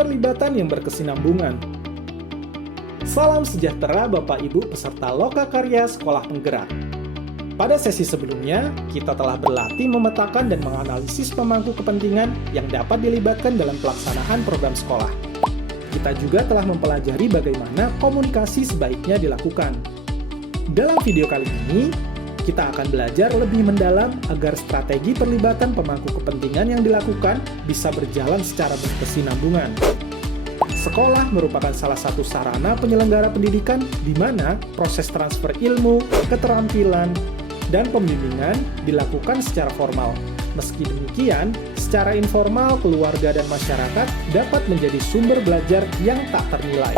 keterlibatan yang berkesinambungan. Salam sejahtera Bapak Ibu peserta Lokakarya Sekolah Penggerak. Pada sesi sebelumnya, kita telah berlatih memetakan dan menganalisis pemangku kepentingan yang dapat dilibatkan dalam pelaksanaan program sekolah. Kita juga telah mempelajari bagaimana komunikasi sebaiknya dilakukan. Dalam video kali ini, kita akan belajar lebih mendalam agar strategi perlibatan pemangku kepentingan yang dilakukan bisa berjalan secara berkesinambungan. Sekolah merupakan salah satu sarana penyelenggara pendidikan di mana proses transfer ilmu, keterampilan, dan pembimbingan dilakukan secara formal. Meski demikian, secara informal keluarga dan masyarakat dapat menjadi sumber belajar yang tak ternilai.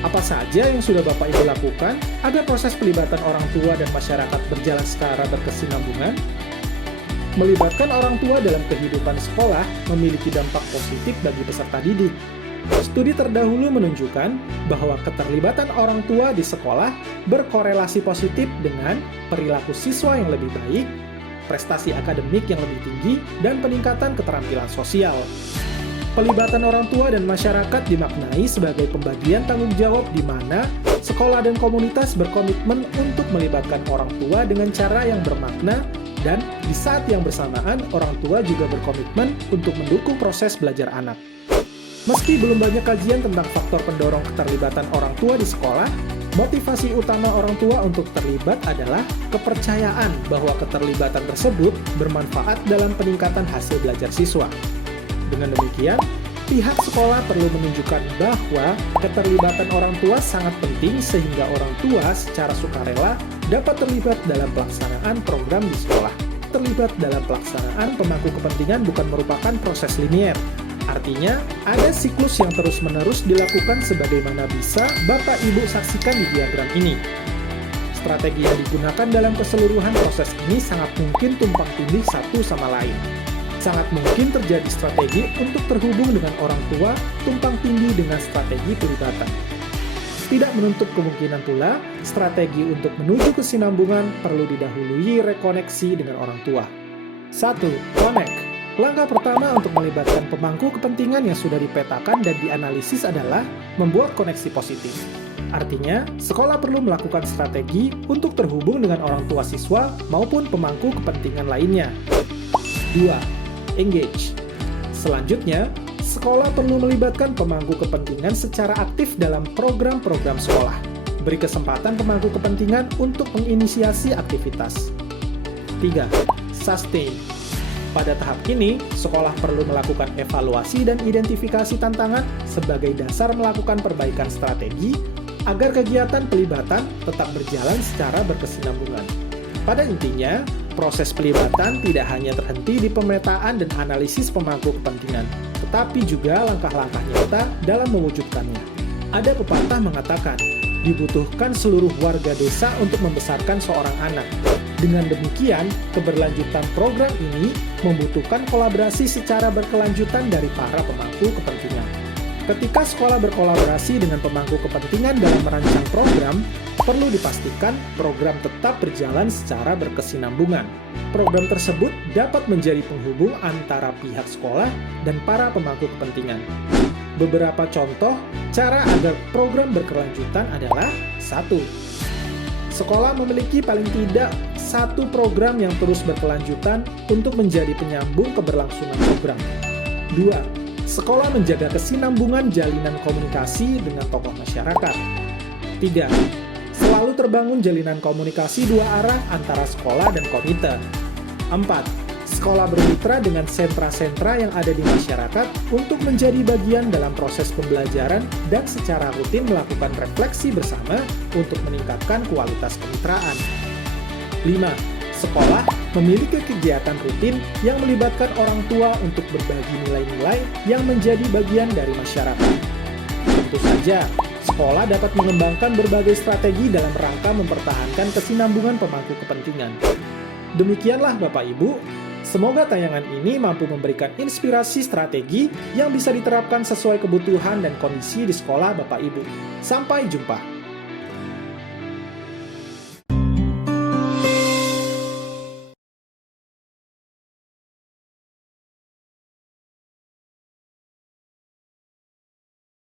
Apa saja yang sudah Bapak Ibu lakukan agar proses pelibatan orang tua dan masyarakat berjalan secara berkesinambungan? Melibatkan orang tua dalam kehidupan sekolah memiliki dampak positif bagi peserta didik. Studi terdahulu menunjukkan bahwa keterlibatan orang tua di sekolah berkorelasi positif dengan perilaku siswa yang lebih baik, prestasi akademik yang lebih tinggi, dan peningkatan keterampilan sosial. Pelibatan orang tua dan masyarakat dimaknai sebagai pembagian tanggung jawab di mana sekolah dan komunitas berkomitmen untuk melibatkan orang tua dengan cara yang bermakna, dan di saat yang bersamaan orang tua juga berkomitmen untuk mendukung proses belajar anak. Meski belum banyak kajian tentang faktor pendorong keterlibatan orang tua di sekolah, motivasi utama orang tua untuk terlibat adalah kepercayaan bahwa keterlibatan tersebut bermanfaat dalam peningkatan hasil belajar siswa. Dengan demikian, pihak sekolah perlu menunjukkan bahwa keterlibatan orang tua sangat penting sehingga orang tua secara sukarela dapat terlibat dalam pelaksanaan program di sekolah. Terlibat dalam pelaksanaan pemangku kepentingan bukan merupakan proses linier. Artinya, ada siklus yang terus-menerus dilakukan sebagaimana bisa Bapak Ibu saksikan di diagram ini. Strategi yang digunakan dalam keseluruhan proses ini sangat mungkin tumpang tindih satu sama lain. Sangat mungkin terjadi strategi untuk terhubung dengan orang tua tumpang tindih dengan strategi pelibatan. Tidak menutup kemungkinan pula, strategi untuk menuju kesinambungan perlu didahului rekoneksi dengan orang tua. 1. Connect. Langkah pertama untuk melibatkan pemangku kepentingan yang sudah dipetakan dan dianalisis adalah membuat koneksi positif. Artinya, sekolah perlu melakukan strategi untuk terhubung dengan orang tua siswa maupun pemangku kepentingan lainnya. 2. Engage. Selanjutnya, sekolah perlu melibatkan pemangku kepentingan secara aktif dalam program-program sekolah. Beri kesempatan pemangku kepentingan untuk menginisiasi aktivitas. 3. Sustain. Pada tahap ini, sekolah perlu melakukan evaluasi dan identifikasi tantangan sebagai dasar melakukan perbaikan strategi agar kegiatan pelibatan tetap berjalan secara berkesinambungan. Pada intinya, proses pelibatan tidak hanya terhenti di pemetaan dan analisis pemangku kepentingan, tetapi juga langkah-langkah nyata dalam mewujudkannya. Ada pepatah mengatakan, dibutuhkan seluruh warga desa untuk membesarkan seorang anak. Dengan demikian, keberlanjutan program ini membutuhkan kolaborasi secara berkelanjutan dari para pemangku kepentingan. Ketika sekolah berkolaborasi dengan pemangku kepentingan dalam merancang program, perlu dipastikan program tetap berjalan secara berkesinambungan. Program tersebut dapat menjadi penghubung antara pihak sekolah dan para pemangku kepentingan. Beberapa contoh cara agar program berkelanjutan adalah: 1. Sekolah memiliki paling tidak satu program yang terus berkelanjutan untuk menjadi penyambung keberlangsungan program. 2. Sekolah menjaga kesinambungan jalinan komunikasi dengan tokoh masyarakat. 3. Selalu terbangun jalinan komunikasi dua arah antara sekolah dan komite. 4. Sekolah bermitra dengan sentra-sentra yang ada di masyarakat untuk menjadi bagian dalam proses pembelajaran dan secara rutin melakukan refleksi bersama untuk meningkatkan kualitas kemitraan. 5. Sekolah memiliki kegiatan rutin yang melibatkan orang tua untuk berbagi nilai-nilai yang menjadi bagian dari masyarakat. Tentu saja, sekolah dapat mengembangkan berbagai strategi dalam rangka mempertahankan kesinambungan pemangku kepentingan. Demikianlah Bapak Ibu, semoga tayangan ini mampu memberikan inspirasi strategi yang bisa diterapkan sesuai kebutuhan dan kondisi di sekolah Bapak Ibu. Sampai jumpa.